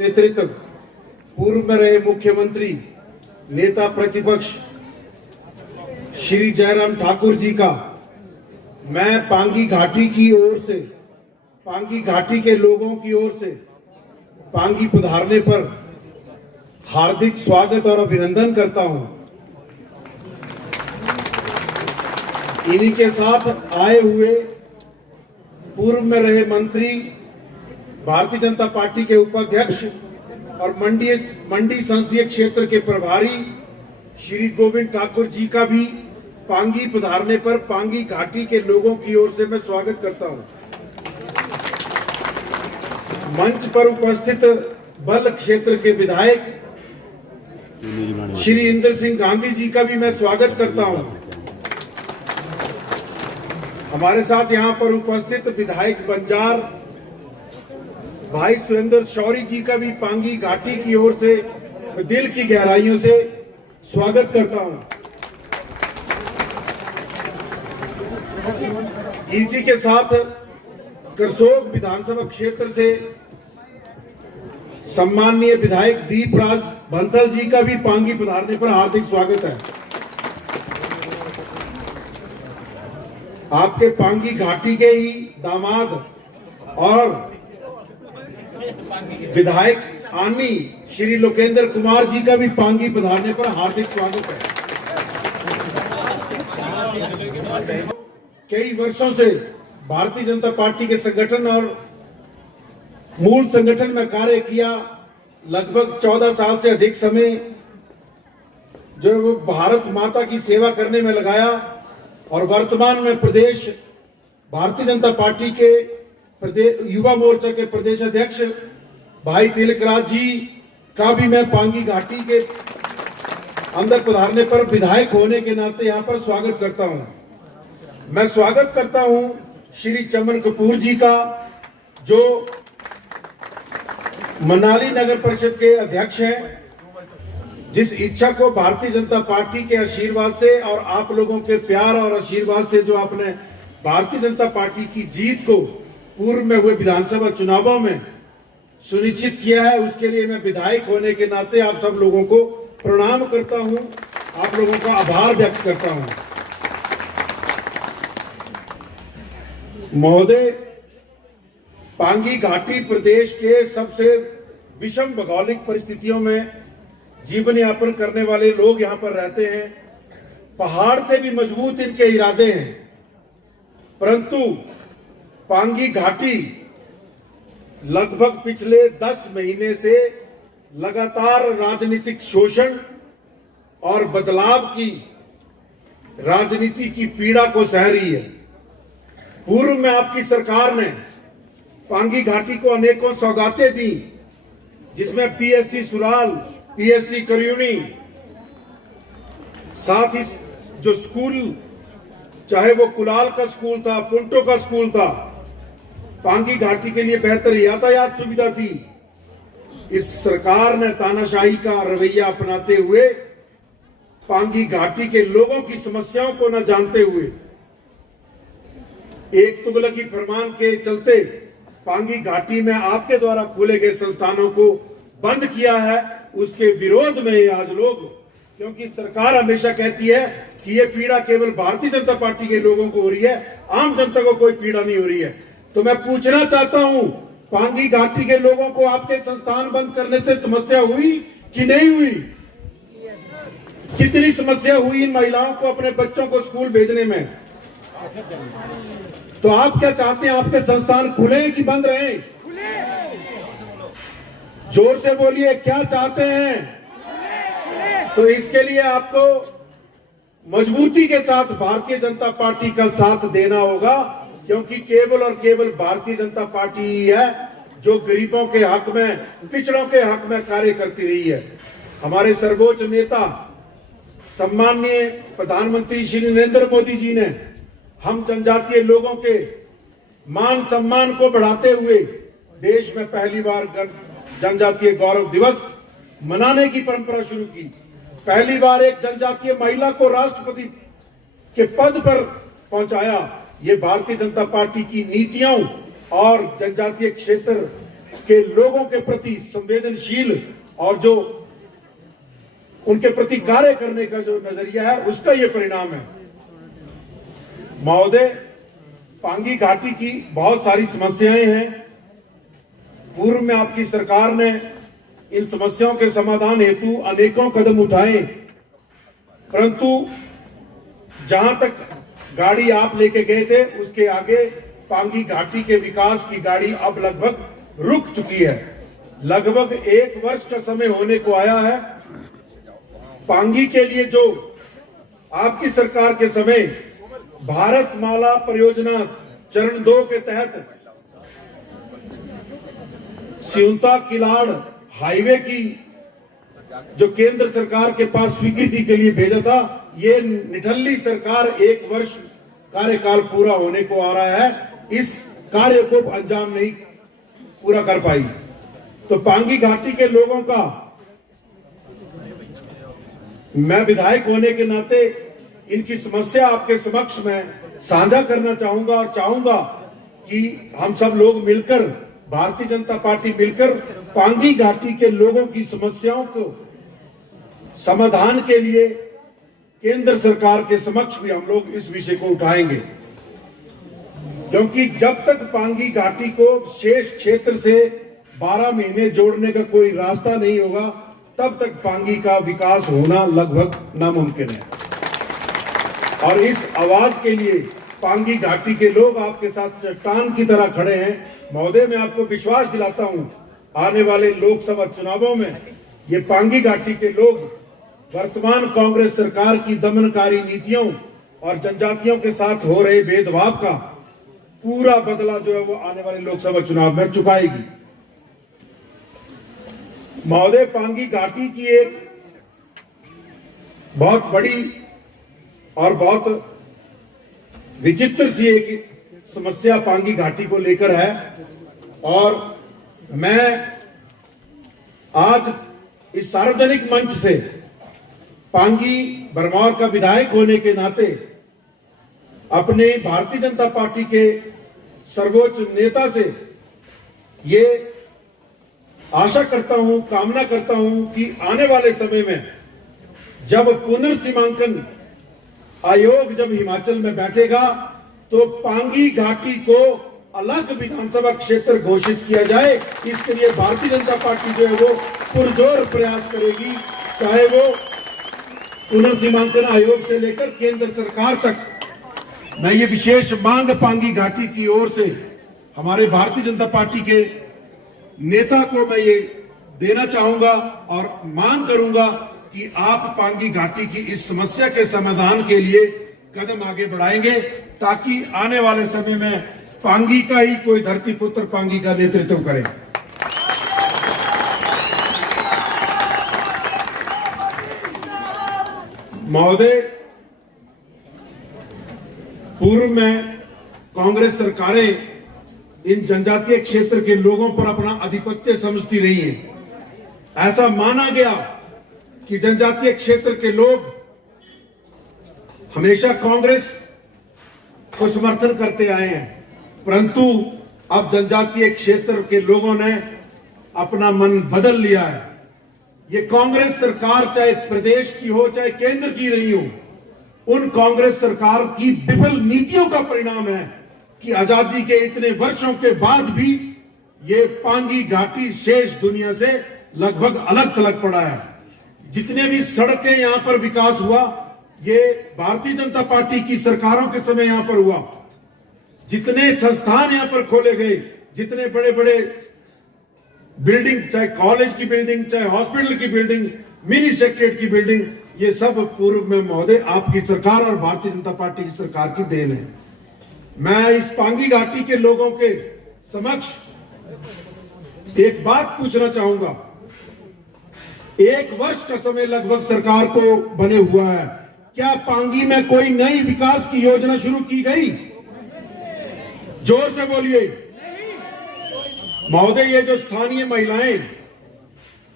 नेतृत्व पूर्व में रहे मुख्यमंत्री नेता प्रतिपक्ष श्री जयराम ठाकुर जी का मैं पांगी घाटी की ओर से, पांगी घाटी के लोगों की ओर से पांगी पधारने पर हार्दिक स्वागत और अभिनंदन करता हूं। इन्हीं के साथ आए हुए पूर्व में रहे मंत्री, भारतीय जनता पार्टी के उपाध्यक्ष और मंडी संसदीय क्षेत्र के प्रभारी श्री गोविंद ठाकुर जी का भी पांगी पधारने पर पांगी घाटी के लोगों की ओर से मैं स्वागत करता हूं। मंच पर उपस्थित बल क्षेत्र के विधायक श्री इंद्र सिंह गांधी जी का भी मैं स्वागत करता हूं। हमारे साथ यहां पर उपस्थित विधायक बंजार भाई सुरेंद्र शौरी जी का भी पांगी घाटी की ओर से दिल की गहराइयों से स्वागत करता हूं। इसी के साथ करसोग विधानसभा क्षेत्र से सम्माननीय विधायक दीपराज बंसल जी का भी पांगी पधारने पर हार्दिक स्वागत है। आपके पांगी घाटी के ही दामाद और विधायक आनी श्री लोकेंद्र कुमार जी का भी पांगी पधारने पर हार्दिक स्वागत है। कई वर्षों से भारतीय जनता पार्टी के संगठन और मूल संगठन में कार्य किया, लगभग 14 साल से अधिक समय जो वो भारत माता की सेवा करने में लगाया और वर्तमान में प्रदेश भारतीय जनता पार्टी के युवा मोर्चा के प्रदेश अध्यक्ष भाई तिलकराज जी का भी मैं पांगी घाटी के अंदर पधारने पर विधायक होने के नाते यहां पर स्वागत करता हूं। मैं स्वागत करता हूं श्री चमन कपूर जी का, जो मनाली नगर परिषद के अध्यक्ष हैं, जिस इच्छा को भारतीय जनता पार्टी के आशीर्वाद से और आप लोगों के प्यार और आशीर्वाद से जो आपने भारतीय जनता पार्टी की जीत को पूर्व में हुए विधानसभा चुनावों में सुनिश्चित किया है, उसके लिए मैं विधायक होने के नाते आप सब लोगों को प्रणाम करता हूं, आप लोगों का आभार व्यक्त करता हूं। महोदय, पांगी घाटी प्रदेश के सबसे विषम भौगोलिक परिस्थितियों में जीवन यापन करने वाले लोग यहां पर रहते हैं। पहाड़ से भी मजबूत इनके इरादे हैं, परंतु पांगी घाटी लगभग पिछले 10 महीने से लगातार राजनीतिक शोषण और बदलाव की राजनीति की पीड़ा को सह रही है। पूर्व में आपकी सरकार ने पांगी घाटी को अनेकों सौगातें दी, जिसमें पीएससी सुराल, पीएससी करियूनी, साथ ही जो स्कूल, चाहे वो कुलाल का स्कूल था, पुंटो का स्कूल था, पांगी घाटी के लिए बेहतर यातायात सुविधा थी। इस सरकार ने तानाशाही का रवैया अपनाते हुए पांगी घाटी के लोगों की समस्याओं को न जानते हुए एक तुगलकी फरमान के चलते पांगी घाटी में आपके द्वारा खोले गए संस्थानों को बंद किया है। उसके विरोध में आज लोग, क्योंकि सरकार हमेशा कहती है कि ये पीड़ा केवल भारतीय जनता पार्टी के लोगों को हो रही है, आम जनता को कोई पीड़ा नहीं हो रही है। तो मैं पूछना चाहता हूं, पांगी घाटी के लोगों को आपके संस्थान बंद करने से समस्या हुई कि नहीं हुई? कितनी समस्या हुई इन महिलाओं को अपने बच्चों को स्कूल भेजने में? तो आप क्या चाहते हैं, आपके संस्थान खुले कि बंद रहे? जोर से बोलिए, क्या चाहते हैं? तो इसके लिए आपको मजबूती के साथ भारतीय जनता पार्टी का साथ देना होगा, क्योंकि केवल और केवल भारतीय जनता पार्टी ही है जो गरीबों के हक में, पिछड़ों के हक में कार्य करती रही है। हमारे सर्वोच्च नेता सम्माननीय प्रधानमंत्री श्री नरेंद्र मोदी जी ने हम जनजातीय लोगों के मान सम्मान को बढ़ाते हुए देश में पहली बार जनजातीय गौरव दिवस मनाने की परंपरा शुरू की। पहली बार एक जनजातीय महिला को राष्ट्रपति के पद पर पहुंचाया। ये भारतीय जनता पार्टी की नीतियों और जनजातीय क्षेत्र के लोगों के प्रति संवेदनशील और जो उनके प्रति कार्य करने का जो नजरिया है, उसका ये परिणाम है। महोदय, पांगी घाटी की बहुत सारी समस्याएं हैं। पूर्व में आपकी सरकार ने इन समस्याओं के समाधान हेतु अनेकों कदम उठाए, परंतु जहां तक गाड़ी आप लेके गए थे उसके आगे पांगी घाटी के विकास की गाड़ी अब लगभग रुक चुकी है। लगभग 1 वर्ष का समय होने को आया है। पांगी के लिए जो आपकी सरकार के समय भारत माला परियोजना चरण 2 के तहत सिउंता किलाड़ हाईवे की जो केंद्र सरकार के पास स्वीकृति के लिए भेजा था, ये निठल्ली सरकार 1 वर्ष कार्यकाल पूरा होने को आ रहा है, इस कार्य को अंजाम नहीं पूरा कर पाई। तो पांगी घाटी के लोगों का मैं विधायक होने के नाते इनकी समस्या आपके समक्ष में साझा करना चाहूंगा और चाहूंगा कि हम सब लोग मिलकर, भारतीय जनता पार्टी मिलकर पांगी घाटी के लोगों की समस्याओं को समाधान के लिए केंद्र सरकार के समक्ष भी हम लोग इस विषय को उठाएंगे, क्योंकि जब तक पांगी घाटी को शेष क्षेत्र से 12 महीने जोड़ने का कोई रास्ता नहीं होगा, तब तक पांगी का विकास होना लगभग नामुमकिन है। और इस आवाज के लिए पांगी घाटी के लोग आपके साथ चट्टान की तरह खड़े हैं। महोदय, मैं आपको विश्वास दिलाता हूं, आने वाले लोकसभा चुनावों में ये पांगी घाटी के लोग वर्तमान कांग्रेस सरकार की दमनकारी नीतियों और जनजातियों के साथ हो रहे भेदभाव का पूरा बदला जो है वो आने वाले लोकसभा चुनाव में चुकाएगी। महोदय, पांगी घाटी की एक बहुत बड़ी और बहुत विचित्र सी एक समस्या पांगी घाटी को लेकर है, और मैं आज इस सार्वजनिक मंच से पांगी बरमौर का विधायक होने के नाते अपने भारतीय जनता पार्टी के सर्वोच्च नेता से ये आशा करता हूं, कामना करता हूं कि आने वाले समय में जब पुनर्सीमांकन आयोग जब हिमाचल में बैठेगा तो पांगी घाटी को अलग विधानसभा क्षेत्र घोषित किया जाए। इसके लिए भारतीय जनता पार्टी जो है वो पुरजोर प्रयास करेगी, चाहे वो पुनर्सीमांकन आयोग से लेकर केंद्र सरकार तक। मैं ये विशेष मांग पांगी घाटी की ओर से हमारे भारतीय जनता पार्टी के नेता को मैं ये देना चाहूंगा और मांग करूंगा कि आप पांगी घाटी की इस समस्या के समाधान के लिए कदम आगे बढ़ाएंगे, ताकि आने वाले समय में पांगी का ही कोई धरती पुत्र पांगी का नेतृत्व करे। महोदय, पूर्व में कांग्रेस सरकारें इन जनजातीय क्षेत्र के लोगों पर अपना आधिपत्य समझती रही हैं। ऐसा माना गया कि जनजातीय क्षेत्र के लोग हमेशा कांग्रेस को समर्थन करते आए हैं, परंतु अब जनजातीय क्षेत्र के लोगों ने अपना मन बदल लिया है। ये कांग्रेस सरकार चाहे प्रदेश की हो चाहे केंद्र की रही हो, उन कांग्रेस सरकार की विफल नीतियों का परिणाम है कि आजादी के इतने वर्षों के बाद भी ये पांगी घाटी शेष दुनिया से लगभग अलग थलग पड़ा है। जितने भी सड़कें यहां पर विकास हुआ, ये भारतीय जनता पार्टी की सरकारों के समय यहां पर हुआ। जितने संस्थान यहां पर खोले गए, जितने बड़े बड़े बिल्डिंग, चाहे कॉलेज की बिल्डिंग, चाहे हॉस्पिटल की बिल्डिंग, मिनी सेक्रेटरीट की बिल्डिंग, ये सब पूर्व में महोदय आपकी सरकार और भारतीय जनता पार्टी की सरकार की देन है। मैं इस पांगी घाटी के लोगों के समक्ष एक बात पूछना चाहूंगा। 1 वर्ष का समय लगभग सरकार को बने हुआ है, क्या पांगी में कोई नई विकास की योजना शुरू की गई? जोर से बोलिए। महोदय, ये जो स्थानीय महिलाएं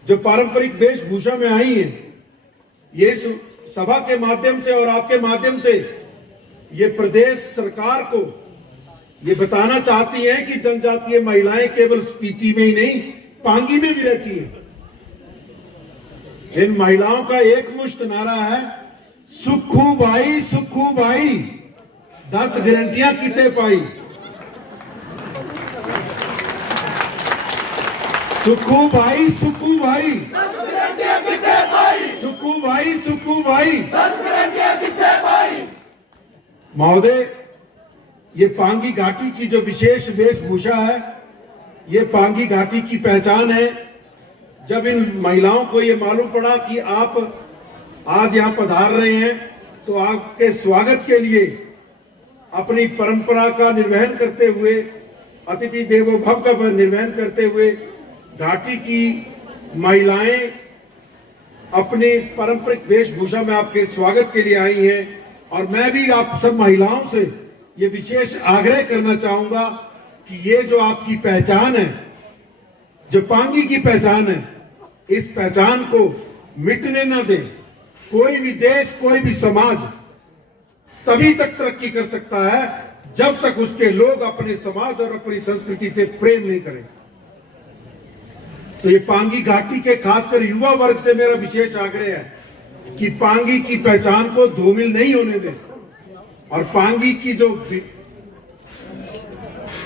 जो पारंपरिक वेशभूषा में आई हैं, ये इस सभा के माध्यम से और आपके माध्यम से ये प्रदेश सरकार को ये बताना चाहती हैं कि जनजातीय महिलाएं केवल स्पीति में ही नहीं, पांगी में भी रहती हैं। इन महिलाओं का एकमुश्त नारा है, सुखू भाई 10 गारंटियां किते पाई। सुखू भाई 10 गारंटियां किते पाई। सुखू भाई 10 गारंटियां किते पाई। महोदय, ये पांगी घाटी की जो विशेष वेशभूषा है, ये पांगी घाटी की पहचान है। जब इन महिलाओं को ये मालूम पड़ा कि आप आज यहाँ पधार रहे हैं, तो आपके स्वागत के लिए अपनी परंपरा का निर्वहन करते हुए, अतिथि देवो भव का निर्वहन करते हुए घाटी की महिलाएं अपने पारंपरिक वेशभूषा में आपके स्वागत के लिए आई हैं। और मैं भी आप सब महिलाओं से ये विशेष आग्रह करना चाहूंगा कि ये जो आपकी पहचान है, जो पांगी की पहचान है, इस पहचान को मिटने न दें। कोई भी देश, कोई भी समाज तभी तक तरक्की कर सकता है जब तक उसके लोग अपने समाज और अपनी संस्कृति से प्रेम नहीं करें। तो ये पांगी घाटी के खासकर युवा वर्ग से मेरा विशेष आग्रह है कि पांगी की पहचान को धूमिल नहीं होने दें और पांगी की जो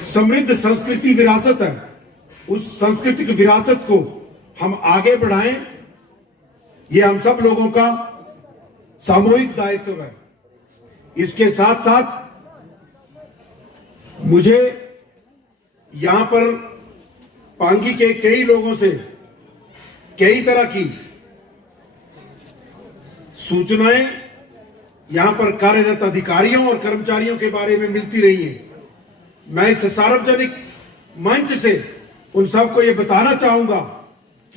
समृद्ध संस्कृति विरासत है, उस सांस्कृतिक विरासत को हम आगे बढ़ाएं। ये हम सब लोगों का सामूहिक दायित्व है। इसके साथ साथ मुझे यहां पर पांगी के कई लोगों से कई तरह की सूचनाएं यहां पर कार्यरत अधिकारियों और कर्मचारियों के बारे में मिलती रही है। मैं इस सार्वजनिक मंच से उन सबको यह बताना चाहूंगा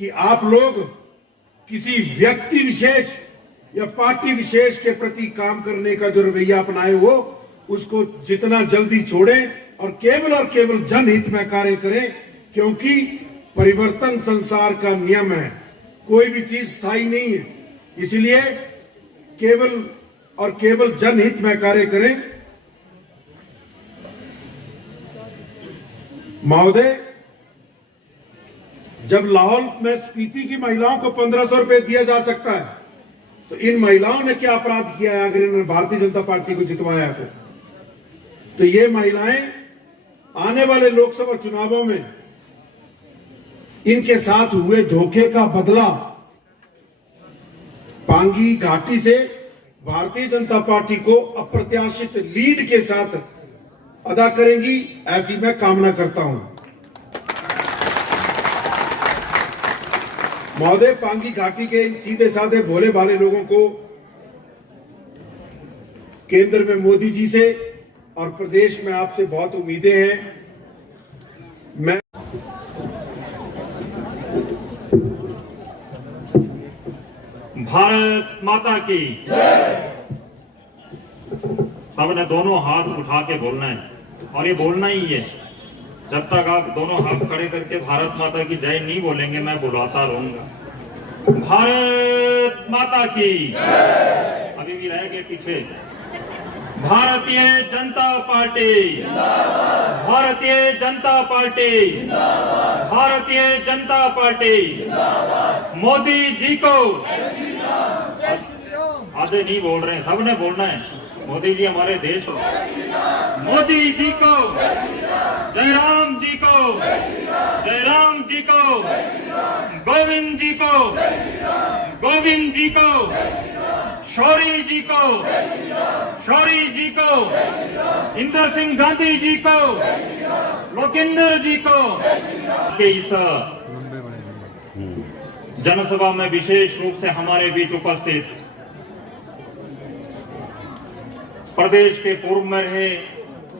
कि आप लोग किसी व्यक्ति विशेष या पार्टी विशेष के प्रति काम करने का जो रवैया अपनाए हो, उसको जितना जल्दी छोड़ें और केवल जनहित में कार्य करें, क्योंकि परिवर्तन संसार का नियम है। कोई भी चीज स्थायी नहीं है, इसलिए केवल जनहित में कार्य करें। महोदय, जब लाहौल में स्पीति की महिलाओं को 1500 रुपए दिया जा सकता है, तो इन महिलाओं ने क्या अपराध किया है अगर इन्होंने भारतीय जनता पार्टी को जितवाया है? तो ये महिलाएं आने वाले लोकसभा चुनावों में इनके साथ हुए धोखे का बदला पांगी घाटी से भारतीय जनता पार्टी को अप्रत्याशित लीड के साथ अदा करेंगी, ऐसी मैं कामना करता हूं। महोदय, पांगी घाटी के सीधे साधे भोले भाले लोगों को केंद्र में मोदी जी से और प्रदेश में आपसे बहुत उम्मीदें हैं। मैं भारत माता की सबने दोनों हाथ उठा के बोलना है, और ये बोलना ही है। जब तक आप दोनों हाथ खड़े करके भारत माता की जय नहीं बोलेंगे, मैं बुलाता रहूंगा। भारत माता की अभी भी रह गए पीछे। Bharatiya Janata party, Bharatiya Janata party, Bharatiya Janata party. Modi ji को आधे नहीं बोल रहे हैं, सबने बोलना है। मोदी जी हमारे देश हो। मोदी जी को, जयराम जी को, जयराम जी को, गोविंद जी को, गोविंद जी को, शौरी जी को, शौरी जी को, इंदर सिंह गांधी जी को, लोकेंद्र जी को। इस जनसभा में विशेष रूप से हमारे बीच उपस्थित प्रदेश के पूर्व में रहे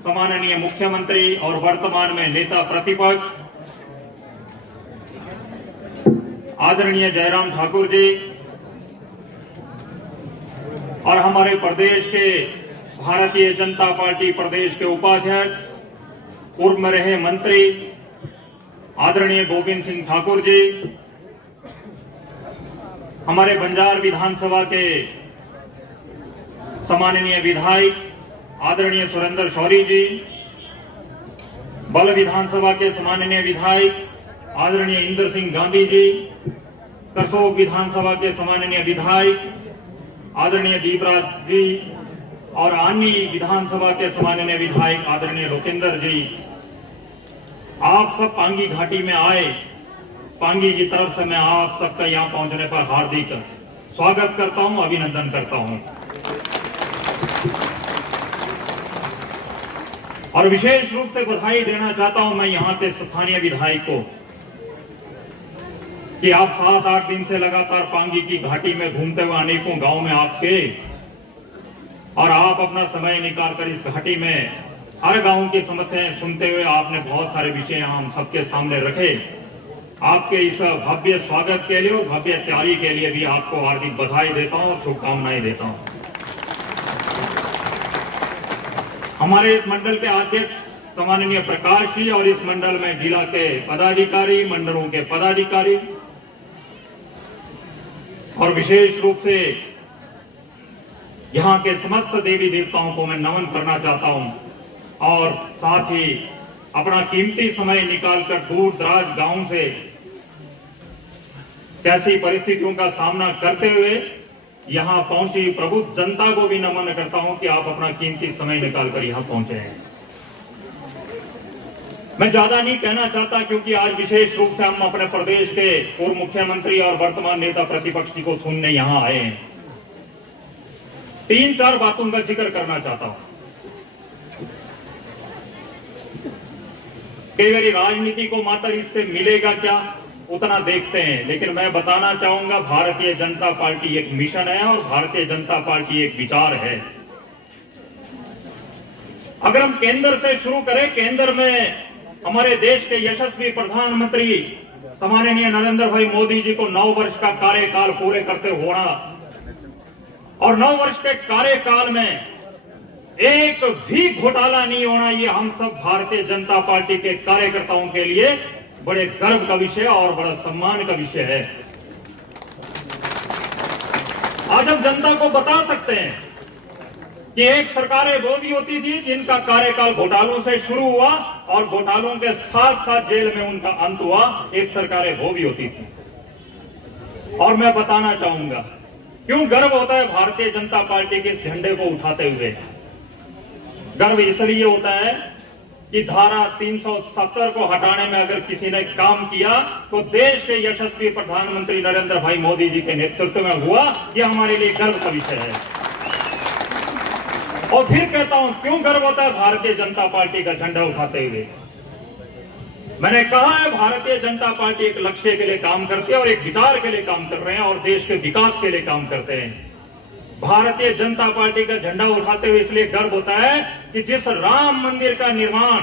सम्माननीय मुख्यमंत्री और वर्तमान में नेता प्रतिपक्ष आदरणीय जयराम ठाकुर जी, और हमारे प्रदेश के भारतीय जनता पार्टी प्रदेश के उपाध्यक्ष पूर्व में रहे मंत्री आदरणीय गोविंद सिंह ठाकुर जी, हमारे बंजार विधानसभा के सम्माननीय विधायक आदरणीय सुरेंद्र शौरी जी, बल विधानसभा के सम्माननीय विधायक आदरणीय इंद्र सिंह गांधी जी, करसोग विधानसभा के सम्माननीय विधायक आदरणीय दीपराज जी और अन्य विधानसभा के सम्माननीय विधायक आदरणीय लोकेंद्र जी, आप सब पांगी घाटी में आए। पांगी की तरफ से मैं आप सबका यहां पहुंचने पर हार्दिक स्वागत करता हूं, अभिनंदन करता हूं और विशेष रूप से बधाई देना चाहता हूं मैं यहां के स्थानीय विधायक को कि आप 7-8 दिन से लगातार पांगी की घाटी में घूमते हुए अनेकों गांव में आपके और आप अपना समय निकालकर इस घाटी में हर गांव की समस्याएं सुनते हुए आपने बहुत सारे विषय हम सबके सामने रखे। आपके इस भव्य स्वागत के लिए और भव्य तैयारी के लिए भी आपको हार्दिक बधाई देता हूं और शुभकामनाएं देता हूं। हमारे इस मंडल के अध्यक्ष सम्माननीय प्रकाश जी और इस मंडल में जिला के पदाधिकारी, मंडलों के पदाधिकारी और विशेष रूप से यहाँ के समस्त देवी देवताओं को मैं नमन करना चाहता हूं और साथ ही अपना कीमती समय निकालकर दूर दराज गांव से कैसी परिस्थितियों का सामना करते हुए यहां पहुंची प्रबुद्ध जनता को भी नमन करता हूं कि आप अपना कीमती समय निकालकर यहां पहुंचे हैं। मैं ज्यादा नहीं कहना चाहता क्योंकि आज विशेष रूप से हम अपने प्रदेश के पूर्व मुख्यमंत्री और वर्तमान नेता प्रतिपक्ष जी को सुनने यहां आए हैं। 3-4 बातों का जिक्र करना चाहता हूं। कई बार राजनीति को मात्र इससे मिलेगा क्या उतना देखते हैं, लेकिन मैं बताना चाहूंगा भारतीय जनता पार्टी एक मिशन है और भारतीय जनता पार्टी एक विचार है। अगर हम केंद्र से शुरू करें, केंद्र में हमारे देश के यशस्वी प्रधानमंत्री सम्माननीय नरेंद्र भाई मोदी जी को 9 वर्ष का कार्यकाल पूरे करते होना और 9 वर्ष के कार्यकाल में एक भी घोटाला नहीं होना, ये हम सब भारतीय जनता पार्टी के कार्यकर्ताओं के लिए बड़े गर्व का विषय और बड़ा सम्मान का विषय है। आज हम जनता को बता सकते हैं कि एक सरकारें वो भी होती थी जिनका कार्यकाल घोटालों से शुरू हुआ और घोटालों के साथ साथ जेल में उनका अंत हुआ। एक सरकारें वो भी होती थी और मैं बताना चाहूंगा क्यों गर्व होता है भारतीय जनता पार्टी के इस झंडे को उठाते हुए। गर्व इसलिए होता है कि धारा 370 को हटाने में अगर किसी ने काम किया तो देश के यशस्वी प्रधानमंत्री नरेंद्र भाई मोदी जी के नेतृत्व में हुआ। यह हमारे लिए गर्व का विषय है। और फिर कहता हूं क्यों गर्व होता है भारतीय जनता पार्टी का झंडा उठाते हुए। मैंने कहा है भारतीय जनता पार्टी एक लक्ष्य के लिए काम करती है और एक विचार के लिए काम कर रहे हैं और देश के विकास के लिए काम करते हैं। भारतीय जनता पार्टी का झंडा उठाते हुए इसलिए गर्व होता है कि जिस राम मंदिर का निर्माण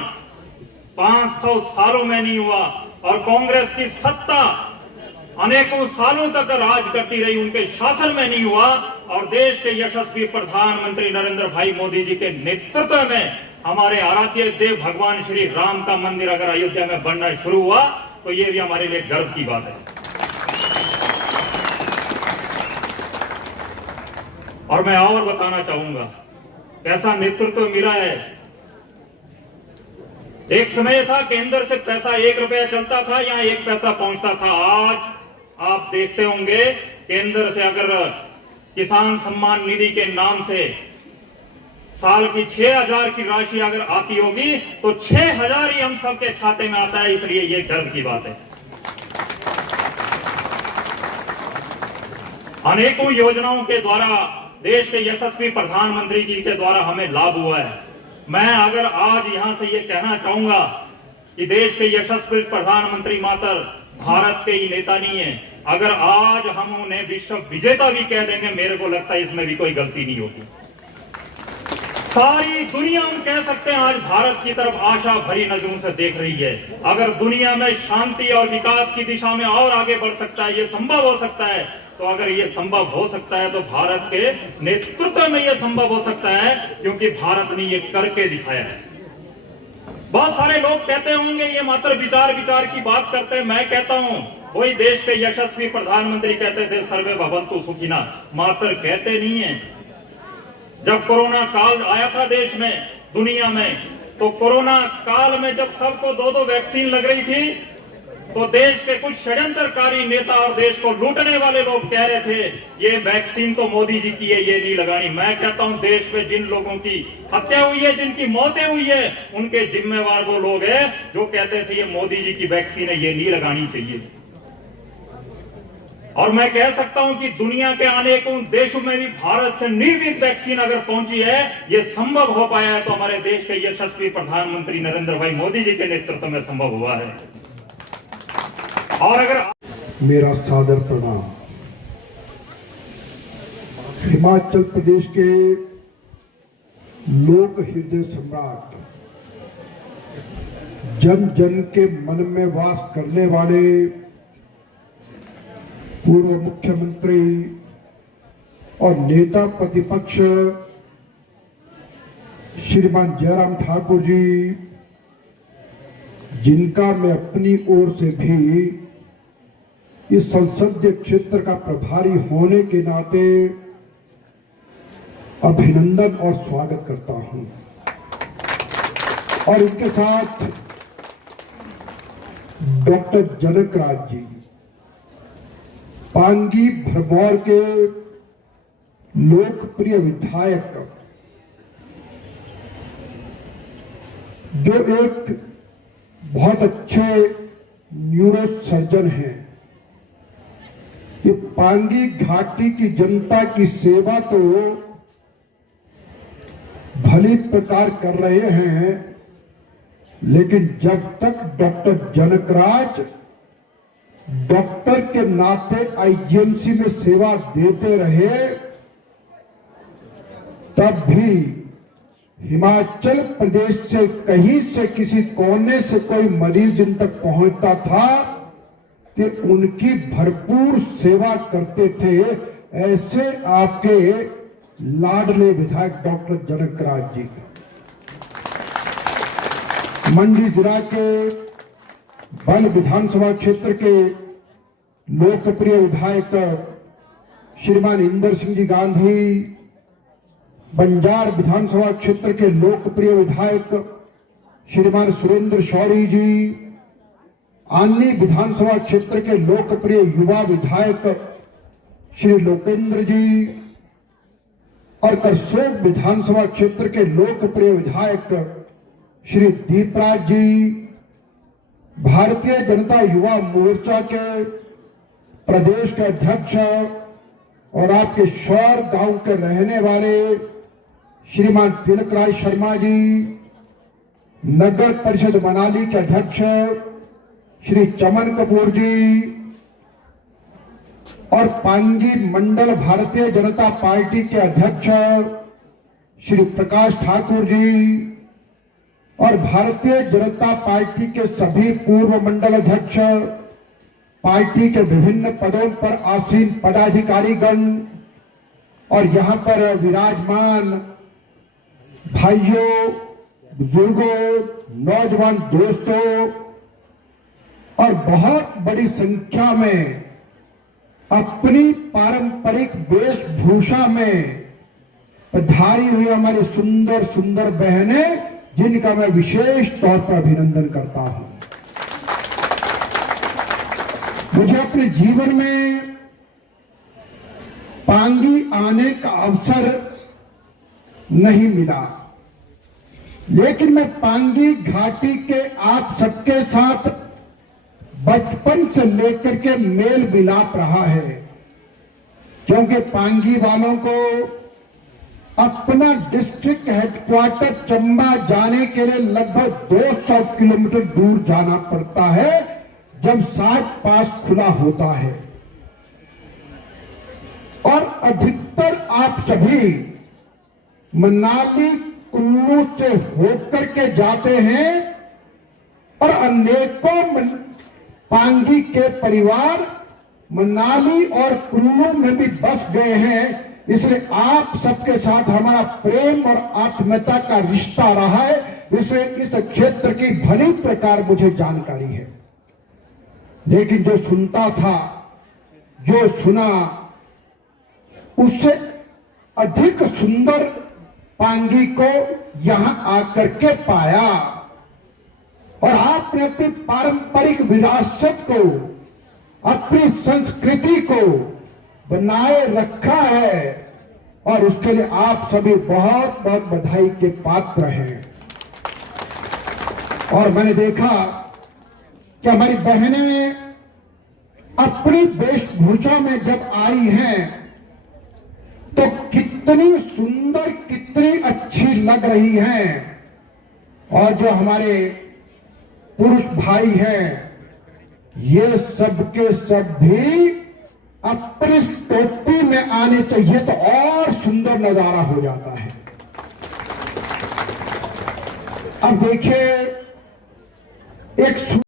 500 सालों में नहीं हुआ और कांग्रेस की सत्ता अनेकों सालों तक राज करती रही, उनके शासन में नहीं हुआ और देश के यशस्वी प्रधानमंत्री नरेंद्र भाई मोदी जी के नेतृत्व में हमारे आराध्य देव भगवान श्री राम का मंदिर अगर अयोध्या में बनना शुरू हुआ तो यह भी हमारे लिए गर्व की बात है। और मैं और बताना चाहूंगा कैसा नेतृत्व मिला है। एक समय था केंद्र से पैसा 1 रुपया चलता था, यहां 1 पैसा पहुंचता था। आज आप देखते होंगे केंद्र से अगर किसान सम्मान निधि के नाम से साल की 6,000 की राशि अगर आती होगी तो 6,000 ही हम सबके खाते में आता है। इसलिए यह गर्व की बात है। अनेकों योजनाओं के द्वारा देश के यशस्वी प्रधानमंत्री जी के द्वारा हमें लाभ हुआ है। मैं अगर आज यहां से ये कहना चाहूंगा कि देश के यशस्वी प्रधानमंत्री मात्र भारत के ही नेता नहीं है, अगर आज हम उन्हें विश्व विजेता भी कह देंगे, मेरे को लगता है इसमें भी कोई गलती नहीं होगी। सारी दुनिया हम कह सकते हैं आज भारत की तरफ आशा भरी नजरों से देख रही है। अगर दुनिया में शांति और विकास की दिशा में और आगे बढ़ सकता है, ये संभव हो सकता है, तो अगर ये संभव हो सकता है तो भारत के नेतृत्व में ये संभव हो सकता है, क्योंकि भारत ने ये करके दिखाया है। बहुत सारे लोग कहते होंगे ये मात्र विचार की बात करते हैं। मैं कहता हूं वही देश के यशस्वी प्रधानमंत्री कहते थे सर्वे भवन्तु सुखिनः, मात्र कहते नहीं है। जब कोरोना काल आया था देश में, दुनिया में, तो कोरोना काल में जब सबको 2-2 वैक्सीन लग रही थी तो देश के कुछ षड्यंत्रकारी नेता और देश को लूटने वाले लोग कह रहे थे ये वैक्सीन तो मोदी जी की है, ये नहीं लगानी। मैं कहता हूं देश में जिन लोगों की हत्या हुई है, जिनकी मौतें हुई है, उनके जिम्मेवार वो लोग हैं जो कहते थे ये मोदी जी की वैक्सीन है, ये नहीं लगानी चाहिए। और मैं कह सकता हूं कि दुनिया के अनेकों देशों में भी भारत से निर्मित वैक्सीन अगर पहुंची है, ये संभव हो पाया है तो हमारे देश के यशस्वी प्रधानमंत्री नरेंद्र भाई मोदी जी के नेतृत्व में संभव हुआ है। और अगर मेरा सादर प्रणाम। हिमाचल प्रदेश के लोक हृदय सम्राट, जन जन के मन में वास करने वाले पूर्व मुख्यमंत्री और नेता प्रतिपक्ष श्रीमान जयराम ठाकुर जी, जिनका मैं अपनी ओर से भी इस संसदीय क्षेत्र का प्रभारी होने के नाते अभिनंदन और स्वागत करता हूं। और इनके साथ डॉक्टर जनकराज जी, पांगी भरमौर के लोकप्रिय विधायक, जो एक बहुत अच्छे न्यूरो सर्जन हैं। ये पांगी घाटी की जनता की सेवा तो भली प्रकार कर रहे हैं, लेकिन जब तक डॉक्टर जनकराज डॉक्टर के नाते आईजीएमसी में सेवा देते रहे, तब भी हिमाचल प्रदेश से कहीं से किसी कोने से कोई मरीज जिन तक पहुंचता था कि उनकी भरपूर सेवा करते थे। ऐसे आपके लाडले विधायक डॉक्टर जनकराज जी, मंडी जिला के बल विधानसभा क्षेत्र के लोकप्रिय विधायक श्रीमान इंदर सिंह जी गांधी, बंजार विधानसभा क्षेत्र के लोकप्रिय विधायक श्रीमान सुरेंद्र शौरी जी, आनी विधानसभा क्षेत्र के लोकप्रिय युवा विधायक श्री लोकेंद्र जी, और करसोग विधानसभा क्षेत्र के लोकप्रिय विधायक श्री दीपराज जी, भारतीय जनता युवा मोर्चा के प्रदेश के अध्यक्ष और आपके शौर गांव के रहने वाले श्रीमान तिलकराज शर्मा जी, नगर परिषद मनाली के अध्यक्ष श्री चमन कपूर जी, और पांगी मंडल भारतीय जनता पार्टी के अध्यक्ष श्री प्रकाश ठाकुर जी, और भारतीय जनता पार्टी के सभी पूर्व मंडल अध्यक्ष, पार्टी के विभिन्न पदों पर आसीन पदाधिकारीगण, और यहां पर विराजमान भाइयों, बुजुर्गों, नौजवान दोस्तों, और बहुत बड़ी संख्या में अपनी पारंपरिक वेशभूषा में पधारी हुई हमारी सुंदर सुंदर बहनें, जिनका मैं विशेष तौर पर अभिनंदन करता हूं। मुझे अपने जीवन में पांगी आने का अवसर नहीं मिला, लेकिन मैं पांगी घाटी के आप सबके साथ बचपन से लेकर के मेल मिलाप रहा है, क्योंकि पांगी वालों को अपना डिस्ट्रिक्ट हेडक्वार्टर चंबा जाने के लिए लगभग 200 किलोमीटर दूर जाना पड़ता है जब 60 पास खुला होता है। और अधिकतर आप सभी मनाली कुल्लू से होकर के जाते हैं, और अनेकों पांगी के परिवार मनाली और कुल्लू में भी बस गए हैं। इसलिए आप सबके साथ हमारा प्रेम और आत्मीयता का रिश्ता रहा है, इसलिए इस क्षेत्र की भली प्रकार मुझे जानकारी है। लेकिन जो सुनता था, जो सुना, उससे अधिक सुंदर पांगी को यहां आकर के पाया और आपने अपनी पारंपरिक विरासत को, अपनी संस्कृति को बनाए रखा है और उसके लिए आप सभी बहुत बहुत बधाई के पात्र हैं। और मैंने देखा कि हमारी बहनें अपनी वेशभूषा में जब आई हैं तो कितनी सुंदर, कितनी अच्छी लग रही हैं। और जो हमारे पुरुष भाई हैं, ये सबके सब भी अपनी टोपी में आने चाहिए तो और सुंदर नजारा हो जाता है। अब देखिए, एक